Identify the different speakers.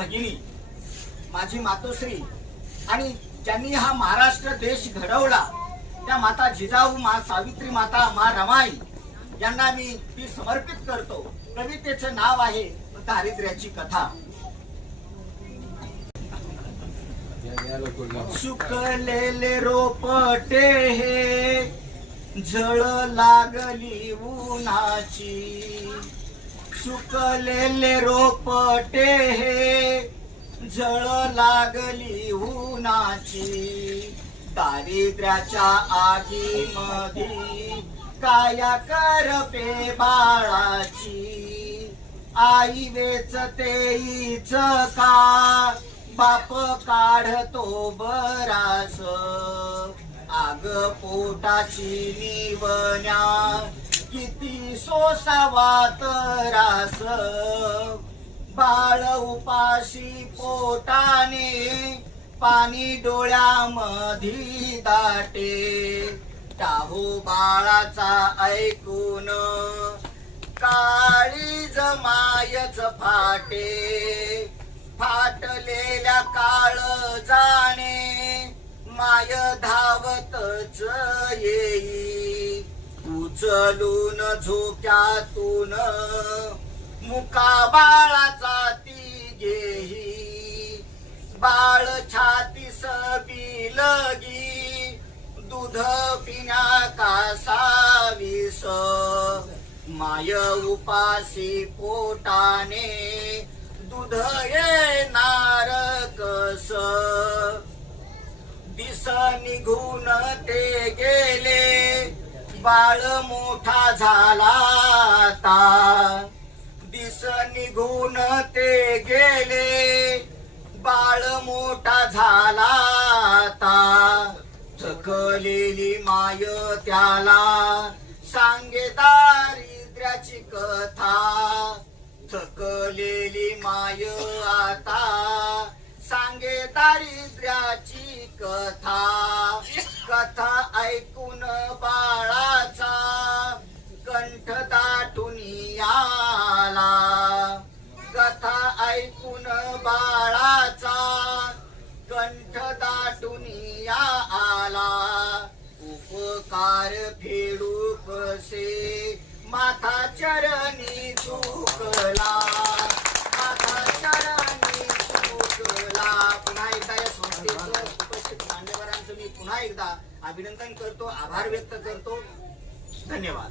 Speaker 1: भगिनी माझी मातोश्री आणि ज्यांनी हा महाराष्ट्र देश घडवला त्या माता जिजाऊ मा सावित्री माता मा रमाई यांना मी ती समर्पित करतो. कवितेचं नाव आहे दारिद्र्याची कथा. सुकलेले रोपटे हे झळ लागली उन्हाची. सुकलेले रोपटे हे जळ लागली उन्हाची. दारिद्र्याच्या आगीमधी काया करपे बाळाची. आई वेचते का? बाप काढतो बरास आग पोटाची निवण्या किती सोसावा तरास बाळ उपाशी पोटाने पाणी डोळ्यामधी दाटे. टाहू बाळाचा ऐकून काळी जमायच फाटे. फाटलेल्या काळ जाणे माय धावतच येई उचलून झोक्यातून. मुका बाळाचा ती घेही बाळ छाती सबी लगी दूध पिण्या कासावीस. माय उपासी पोटाने दूध येणार कस? दिस निघून ते बाळ मोठा झाला आता. दिस निघून ते गेले. बाळ मोठा झाला आता. थकलेली माय त्याला सांगे दारिद्र्याची कथा. थकलेली माय आता सांगे दारिद्र्याची कथा. कथा पार फेडू कसे माथा चरणी चुकला. माथा चरणी चुकला. पुन्हा एकदा या संस्थेचं उपस्थित मान्यवरांचं मी पुन्हा एकदा अभिनंदन करतो आभार व्यक्त करतो. धन्यवाद.